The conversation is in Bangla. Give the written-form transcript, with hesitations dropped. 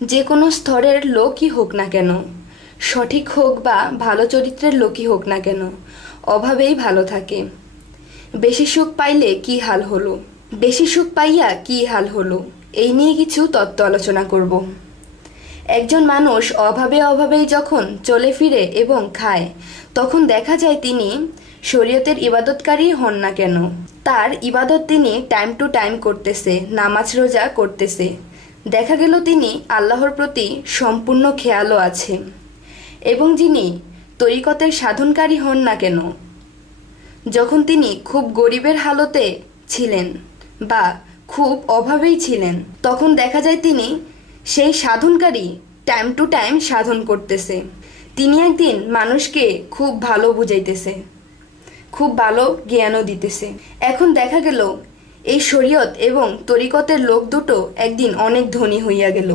যে কোনো স্তরের লোকই হোক না কেন, সঠিক হোক বা ভালো চরিত্রের লোকই হোক না কেন, অভাবেই ভালো থাকে। বেশি সুখ পাইলে কি হাল হলো, বেশি সুখ পাইয়া কি হাল হলো, এই নিয়ে কিছু তত্ত্ব আলোচনা করব। একজন মানুষ অভাবে অভাবেই যখন চলে ফিরে এবং খায়, তখন দেখা যায় তিনি শরীয়তের ইবাদতকারী হন না কেন, তার ইবাদত তিনি টাইম টু টাইম করতেছে, নামাজ রোজা করতেছে। দেখা গেল তিনি আল্লাহর প্রতি সম্পূর্ণ খেয়ালও আছে। এবং যিনি তরিকতের সাধনকারী হন না কেন, যখন তিনি খুব গরিবের হালতে ছিলেন বা খুব অভাবেই ছিলেন, তখন দেখা যায় তিনি সেই সাধনকারী টাইম টু টাইম সাধন করতেছে। তিনি একদিন মানুষকে খুব ভালো বুঝাইতেছে, খুব ভালো জ্ঞানও দিতেছে। এখন দেখা গেল এই শরীয়ত এবং তরিকতের লোক দুটো একদিন অনেক ধনী হইয়া গেল।